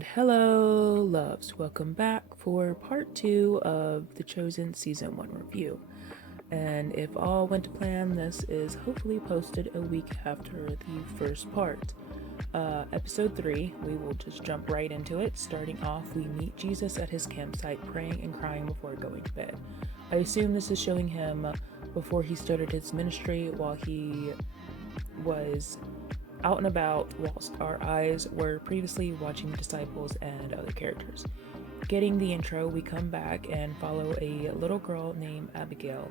And hello, loves. Welcome back for part 2 of The Chosen Season 1 review. And if all went to plan, this is hopefully posted a week after the first part. Episode 3, we will just jump right into it. Starting off, we meet Jesus at his campsite praying and crying before going to bed. I assume this is showing him before he started his ministry while he was out and about, whilst our eyes were previously watching the disciples and other characters. Getting the intro, we come back and follow a little girl named Abigail.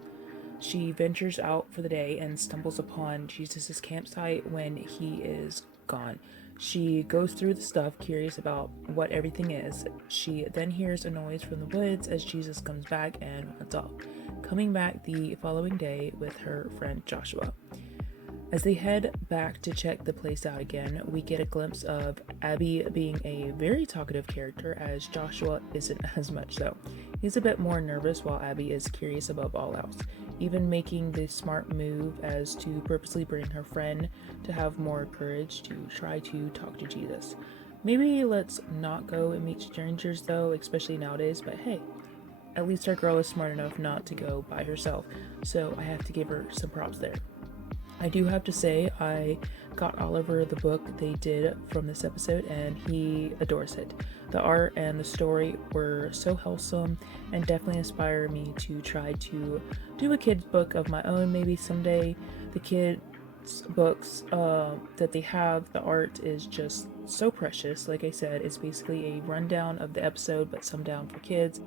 She ventures out for the day and stumbles upon Jesus' campsite when he is gone. She goes through the stuff, curious about what everything is. She then hears a noise from the woods as Jesus comes back and runs off, coming back the following day with her friend Joshua. As they head back to check the place out again, we get a glimpse of Abby being a very talkative character, as Joshua isn't as much so. He's a bit more nervous while Abby is curious above all else, even making the smart move as to purposely bring her friend to have more courage to try to talk to Jesus. Maybe let's not go and meet strangers though, especially nowadays, but hey, at least our girl is smart enough not to go by herself, so I have to give her some props there. I do have to say, I got Oliver the book they did from this episode, and he adores it. The art and the story were so wholesome and definitely inspire me to try to do a kid's book of my own maybe someday. The kids' books that they have, the art is just so precious. Like I said, it's basically a rundown of the episode, but some down for kids.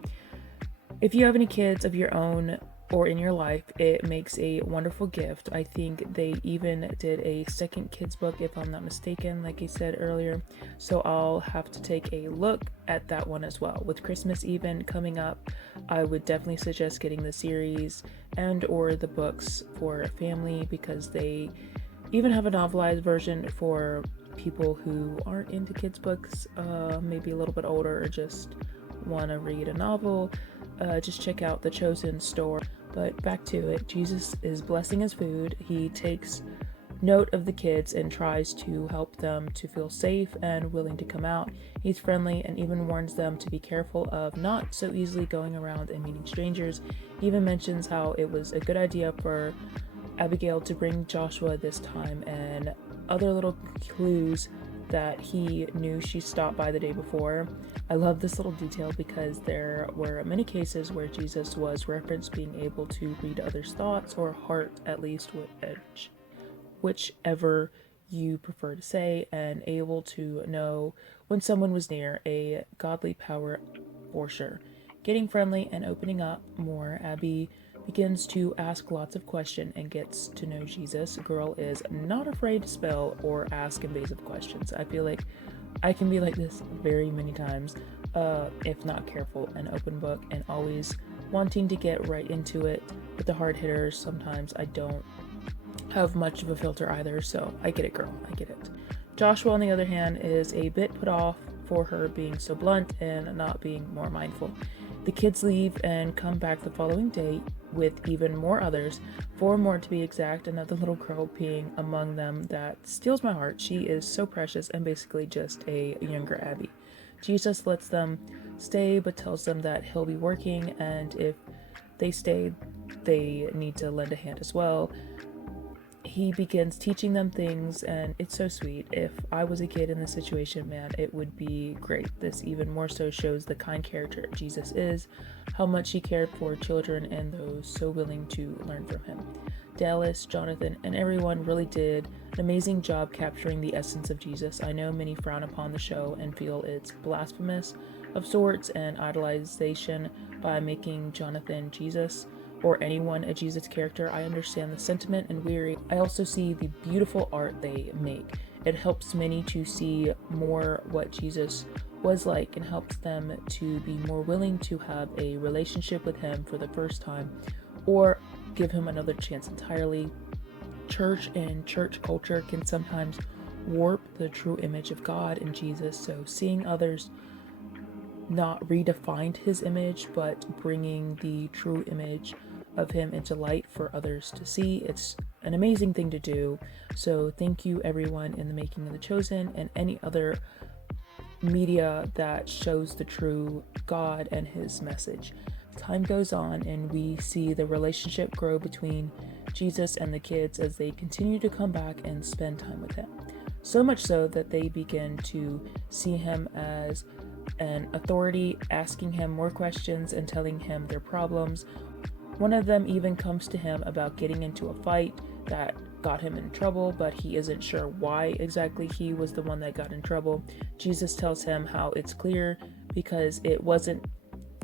If you have any kids of your own or in your life, it makes a wonderful gift. I think they even did a second kids book, if I'm not mistaken, like I said earlier, so I'll have to take a look at that one as well. With Christmas even coming up, I would definitely suggest getting the series and or the books for a family, because they even have a novelized version for people who aren't into kids books, maybe a little bit older, or just want to read a novel. Just check out the Chosen store. But back to it, Jesus is blessing his food. He takes note of the kids and tries to help them to feel safe and willing to come out. He's friendly and even warns them to be careful of not so easily going around and meeting strangers. He even mentions how it was a good idea for Abigail to bring Joshua this time, and other little clues that he knew she stopped by the day before. I love this little detail because there were many cases where Jesus was referenced being able to read others' thoughts, or heart at least, whichever you prefer to say, and able to know when someone was near, a godly power for sure. Getting friendly and opening up more, Abby begins to ask lots of questions and gets to know Jesus. Girl is not afraid to spell or ask invasive questions. I feel like I can be like this very many times, if not careful, an open book, and always wanting to get right into it. With the hard hitters, sometimes I don't have much of a filter either, so I get it, girl, I get it. Joshua, on the other hand, is a bit put off for her being so blunt and not being more mindful. The kids leave and come back the following day with even more others, 4 more to be exact, another little girl being among them that steals my heart. She is so precious and basically just a younger Abby. Jesus lets them stay but tells them that he'll be working, and if they stay, they need to lend a hand as well. He begins teaching them things, and it's so sweet. If I was a kid in this situation, man, it would be great. This even more so shows the kind character Jesus is, how much he cared for children and those so willing to learn from him. Dallas, Jonathan, and everyone really did an amazing job capturing the essence of Jesus. I know many frown upon the show and feel it's blasphemous of sorts and idolization by making Jonathan Jesus, or anyone a Jesus character. I understand the sentiment and weary. I also see the beautiful art they make. It helps many to see more what Jesus was like, and helps them to be more willing to have a relationship with him for the first time, or give him another chance entirely. Church and church culture can sometimes warp the true image of God and Jesus, so seeing others not redefined his image, but bringing the true image of him into light for others to see, it's an amazing thing to do. So thank you everyone in the making of The Chosen, and any other media that shows the true God and his message. Time goes on and we see the relationship grow between Jesus and the kids as they continue to come back and spend time with him. So much so that they begin to see him as an authority, asking him more questions and telling him their problems. One of them even comes to him about getting into a fight that got him in trouble, but he isn't sure why exactly he was the one that got in trouble. Jesus tells him how it's clear because it wasn't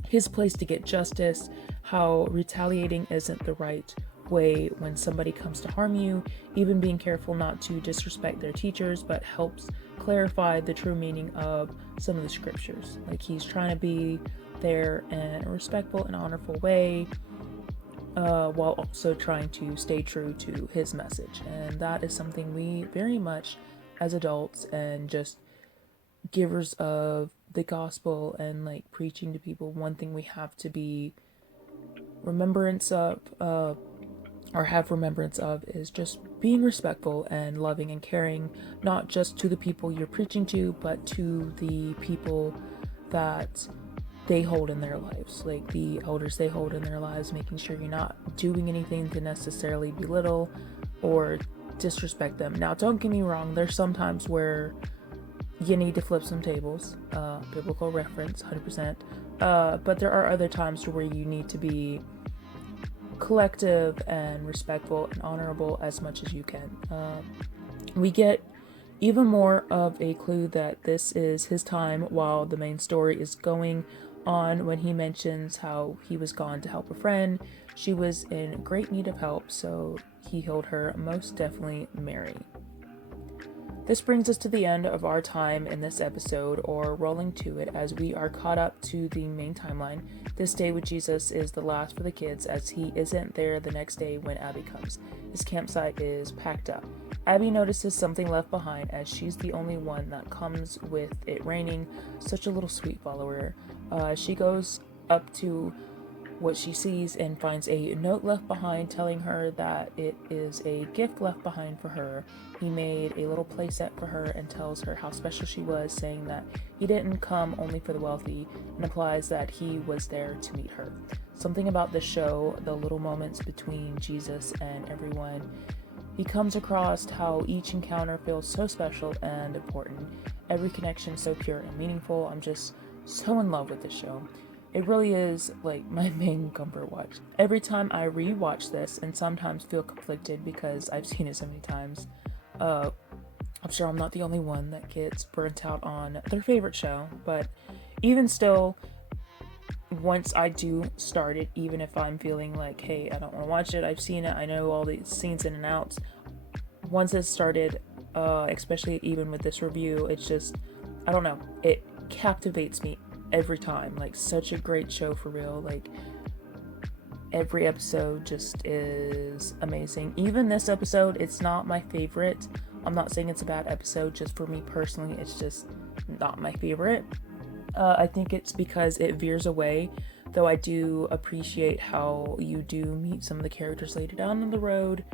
his place to get justice, how retaliating isn't the right way when somebody comes to harm you, even being careful not to disrespect their teachers, but helps clarify the true meaning of some of the scriptures. Like, he's trying to be there in a respectful and honorable way, while also trying to stay true to his message. And that is something we very much, as adults and just givers of the gospel and like preaching to people, one thing we have to be remembrance of, or have remembrance of, is just being respectful and loving and caring, not just to the people you're preaching to, but to the people that they hold in their lives, like the elders they hold in their lives, making sure you're not doing anything to necessarily belittle or disrespect them. Now, don't get me wrong, there's some times where you need to flip some tables, biblical reference, 100%, but there are other times where you need to be collective and respectful and honorable as much as you can. We get even more of a clue that this is his time while the main story is going on when he mentions how he was gone to help a friend. She was in great need of help, so he healed her, most definitely Mary. This brings us to the end of our time in this episode, or rolling to it, as we are caught up to the main timeline. This day with Jesus is the last for the kids, as he isn't there the next day when Abby comes. His campsite is packed up. Abby notices something left behind, as she's the only one that comes with it raining. Such a little sweet follower. She goes up to what she sees and finds a note left behind telling her that it is a gift left behind for her. He made a little playset for her and tells her how special she was, saying that he didn't come only for the wealthy, and implies that he was there to meet her. Something about the show, the little moments between Jesus and everyone, he comes across how each encounter feels so special and important. Every connection so pure and meaningful. I'm just so in love with this show. It really is like my main comfort watch. Every time I re-watch this and sometimes feel conflicted because I've seen it so many times, I'm sure I'm not the only one that gets burnt out on their favorite show, but even still, once I do start it, even if I'm feeling like, hey, I don't want to watch it, I've seen it, I know all the scenes in and outs, once it's started, especially even with this review, it's just, I don't know, it captivates me every time. Like, such a great show for real. Like, every episode just is amazing. Even this episode, it's not my favorite. I'm not saying it's a bad episode, just for me personally, it's just not my favorite. I think it's because it veers away, though I do appreciate how you do meet some of the characters later down on the road,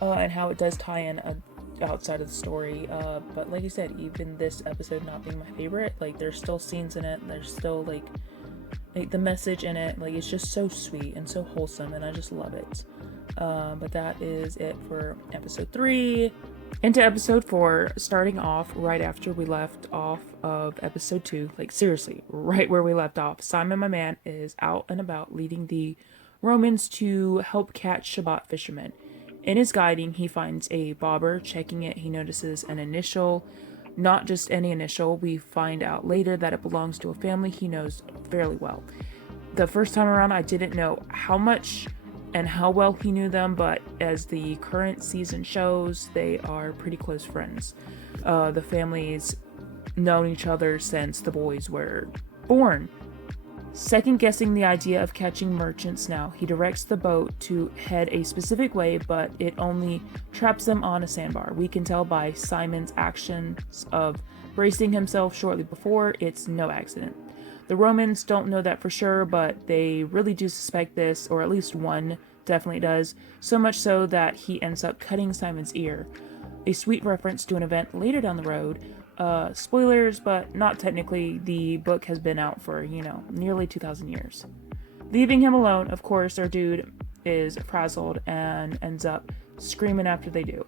and how it does tie in outside of the story, but like I said, even this episode not being my favorite, like, there's still scenes in it, there's still like the message in it, like, it's just so sweet and so wholesome, and I just love it. But that is it for episode 3. Into episode 4, starting off right after we left off of episode 2, like, seriously, right where we left off. Simon, my man, is out and about leading the Romans to help catch Shabbat fishermen. In his guiding, he finds a bobber. Checking it, he notices an initial, not just any initial. We find out later that it belongs to a family he knows fairly well. The first time around, I didn't know how much and how well he knew them, but as the current season shows, they are pretty close friends. The families known each other since the boys were born. Second guessing the idea of catching merchants now, he directs the boat to head a specific way, but it only traps them on a sandbar. We can tell by Simon's actions of bracing himself shortly before, it's no accident. The Romans don't know that for sure, but they really do suspect this, or at least one definitely does, so much so that he ends up cutting Simon's ear. A sweet reference to an event later down the road, Spoilers, but not technically. The book has been out for, nearly 2,000 years. Leaving him alone, of course, our dude is frazzled and ends up screaming after they do.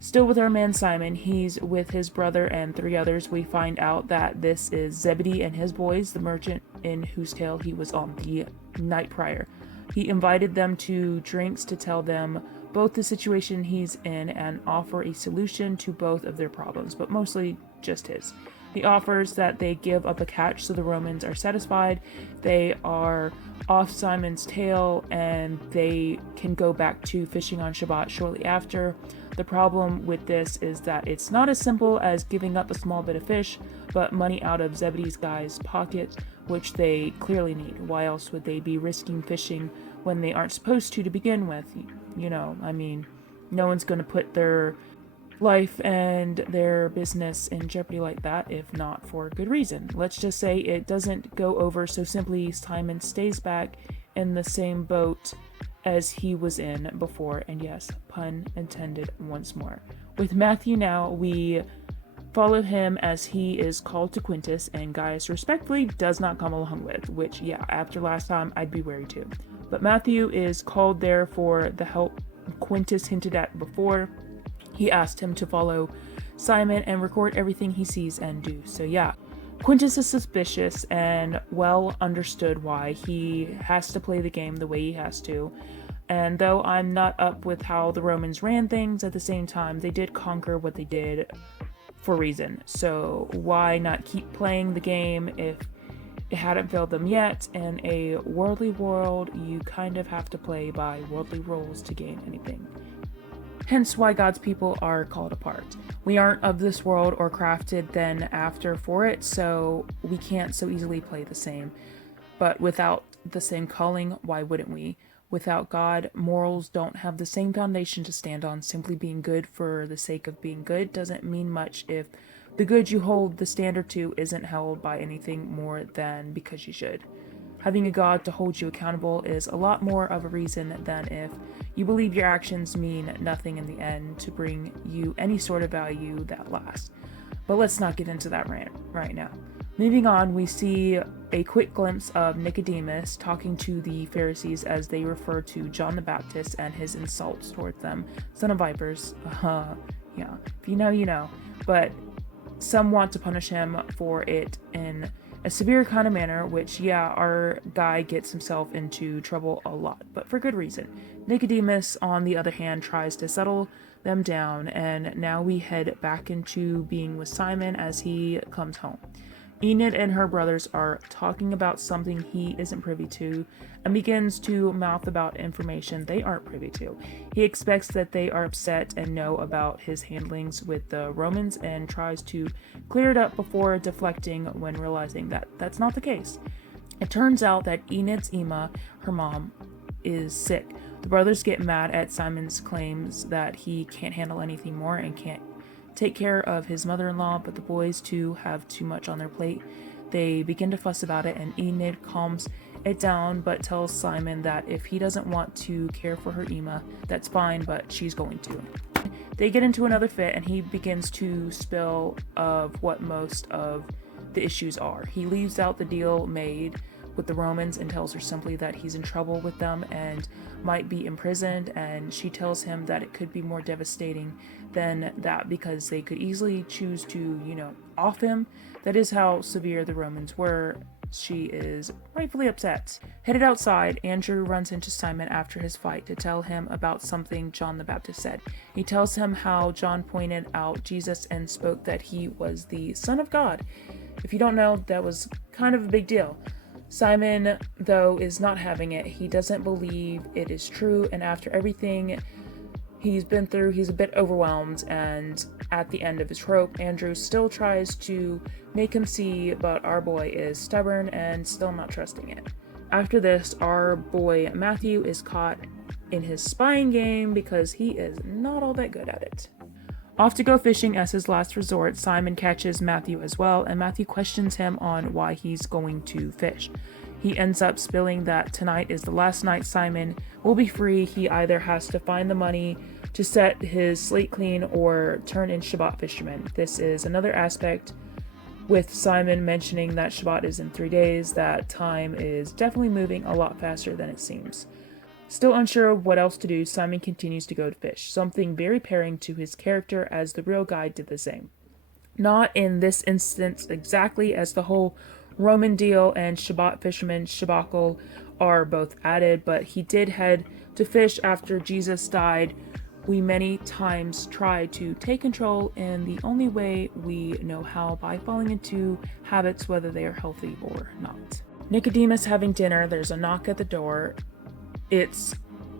Still with our man Simon, he's with his brother and 3 others. We find out that this is Zebedee and his boys, the merchant in whose tale he was on the night prior. He invited them to drinks to tell them both the situation he's in and offer a solution to both of their problems, but mostly just his. He offers that they give up a catch so the Romans are satisfied. They are off Simon's tail and they can go back to fishing on Shabbat shortly after. The problem with this is that it's not as simple as giving up a small bit of fish, but money out of Zebedee's guys' pockets, which they clearly need. Why else would they be risking fishing when they aren't supposed to begin with? No one's going to put their life and their business in jeopardy like that if not for good reason. Let's just say it doesn't go over so simply. Simon stays back in the same boat as he was in before, and yes, pun intended once more. With Matthew now, we follow him as he is called to Quintus, and Gaius respectfully does not come along with, which after last time I'd be wary too. But Matthew is called there for the help Quintus hinted at before. He asked him to follow Simon and record everything he sees and do. So Quintus is suspicious and well understood why he has to play the game the way he has to. And though I'm not up with how the Romans ran things, at the same time, they did conquer what they did for a reason. So why not keep playing the game if it hadn't failed them yet? In a worldly world, you kind of have to play by worldly rules to gain anything. Hence why God's people are called apart. We aren't of this world or crafted then after for it, so we can't so easily play the same. But without the same calling, why wouldn't we? Without God, morals don't have the same foundation to stand on. Simply being good for the sake of being good doesn't mean much if the good you hold the standard to isn't held by anything more than because you should. Having a God to hold you accountable is a lot more of a reason than if you believe your actions mean nothing in the end to bring you any sort of value that lasts. But let's not get into that rant right now. Moving on, we see a quick glimpse of Nicodemus talking to the Pharisees as they refer to John the Baptist and his insults towards them. Son of vipers. If you know, you know. But some want to punish him for it in a severe kind of manner, which, our guy gets himself into trouble a lot, but for good reason. Nicodemus, on the other hand, tries to settle them down, and now we head back into being with Simon as he comes home. Enid and her brothers are talking about something he isn't privy to and begins to mouth about information they aren't privy to. He expects that they are upset and know about his handlings with the Romans and tries to clear it up before deflecting when realizing that that's not the case. It turns out that Enid's Ema, her mom, is sick. The brothers get mad at Simon's claims that he can't handle anything more and can't take care of his mother-in-law, but the boys too have too much on their plate. They begin to fuss about it, and Enid calms it down but tells Simon that if he doesn't want to care for her Ema, that's fine, but she's going to. They get into another fit and he begins to spill of what most of the issues are. He leaves out the deal made with the Romans and tells her simply that he's in trouble with them and might be imprisoned, and she tells him that it could be more devastating than that because they could easily choose to, off him. That is how severe the Romans were. She is rightfully upset. Headed outside, Andrew runs into Simon after his fight to tell him about something John the Baptist said. He tells him how John pointed out Jesus and spoke that he was the Son of God. If you don't know, that was kind of a big deal. Simon, though, is not having it. He doesn't believe it is true, and after everything he's been through, he's a bit overwhelmed, and at the end of his rope, Andrew still tries to make him see, but our boy is stubborn and still not trusting it. After this, our boy Matthew is caught in his spying game because he is not all that good at it. Off to go fishing as his last resort, Simon catches Matthew as well, and Matthew questions him on why he's going to fish. He ends up spilling that tonight is the last night Simon will be free. He either has to find the money to set his slate clean or turn in Shabbat fishermen. This is another aspect with Simon mentioning that Shabbat is in 3 days, that time is definitely moving a lot faster than it seems. Still unsure of what else to do, Simon continues to go to fish, something very pairing to his character as the real guy did the same. Not in this instance exactly, as the whole Roman deal and Shabbat fisherman Shabakal are both added, but he did head to fish after Jesus died. We many times try to take control in the only way we know how, by falling into habits, whether they are healthy or not. Nicodemus having dinner, there's a knock at the door. It's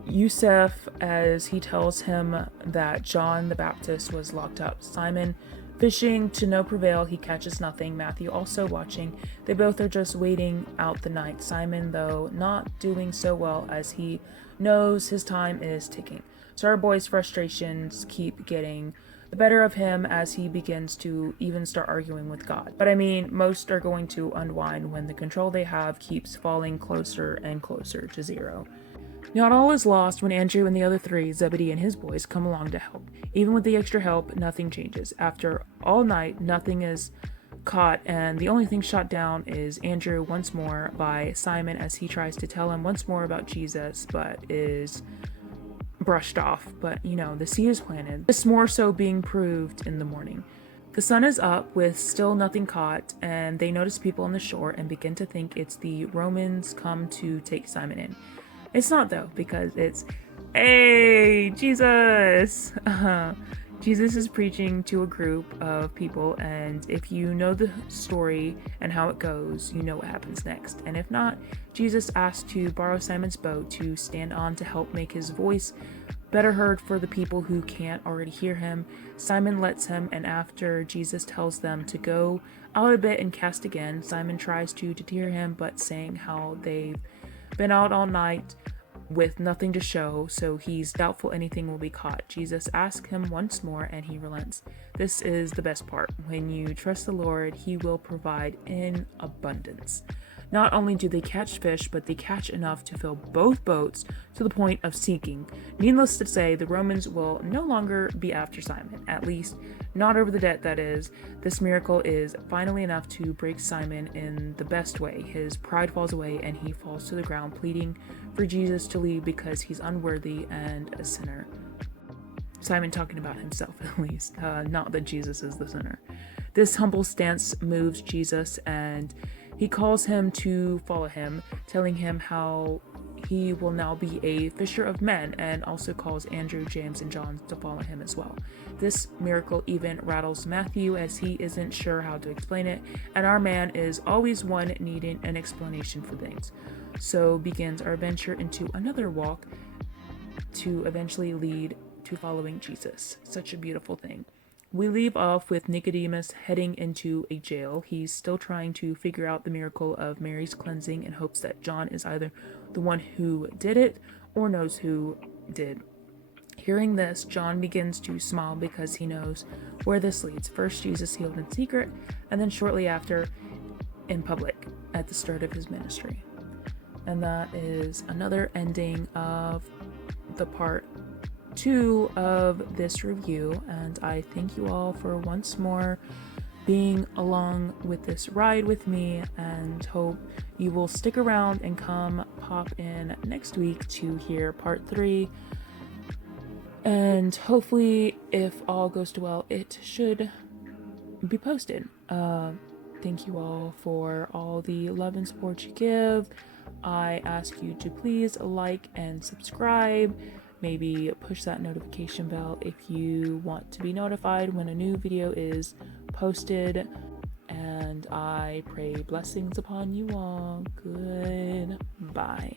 Yusuf, as he tells him that John the Baptist was locked up. Simon fishing to no prevail, he catches nothing. Matthew also watching. They both are just waiting out the night. Simon, though, not doing so well, as he knows his time is ticking. So our boy's frustrations keep getting the better of him as he begins to even start arguing with God. But I mean, most are going to unwind when the control they have keeps falling closer and closer to zero. Not all is lost when Andrew and the other 3, Zebedee and his boys, come along to help. Even with the extra help, nothing changes. After all night, nothing is caught, and the only thing shot down is Andrew once more by Simon, as he tries to tell him once more about Jesus, but is brushed off. But the seed is planted, this more so being proved in the morning. The sun is up with still nothing caught, and they notice people on the shore and begin to think it's the Romans come to take Simon in. It's not, though, because it's, hey, Jesus! Jesus is preaching to a group of people, and if you know the story and how it goes, you know what happens next. And if not, Jesus asks to borrow Simon's boat to stand on to help make his voice better heard for the people who can't already hear him. Simon lets him, and after Jesus tells them to go out a bit and cast again, Simon tries to deter him, but saying how they've been out all night with nothing to show, so he's doubtful anything will be caught. Jesus asks him once more, and he relents. This is the best part. When you trust the Lord, he will provide in abundance. Not only do they catch fish, but they catch enough to fill both boats to the point of sinking. Needless to say, the Romans will no longer be after Simon, at least not over the debt, that is. This miracle is finally enough to break Simon in the best way. His pride falls away, and he falls to the ground, pleading for Jesus to leave because he's unworthy and a sinner. Simon talking about himself, at least, not that Jesus is the sinner. This humble stance moves Jesus, and he calls him to follow him, telling him how he will now be a fisher of men, and also calls Andrew, James, and John to follow him as well. This miracle even rattles Matthew, as he isn't sure how to explain it, and our man is always one needing an explanation for things. So begins our venture into another walk to eventually lead to following Jesus. Such a beautiful thing. We leave off with Nicodemus heading into a jail. He's still trying to figure out the miracle of Mary's cleansing in hopes that John is either the one who did it or knows who did. Hearing this, John begins to smile because he knows where this leads. First, Jesus healed in secret, and then shortly after, in public, at the start of his ministry. And that is another ending of the part 2 of this review, and I thank you all for once more being along with this ride with me, and hope you will stick around and come pop in next week to hear part 3, and hopefully, if all goes well, it should be posted. Thank you all for all the love and support you give. I ask you to please like and subscribe. Maybe push that notification bell if you want to be notified when a new video is posted. And I pray blessings upon you all. Goodbye.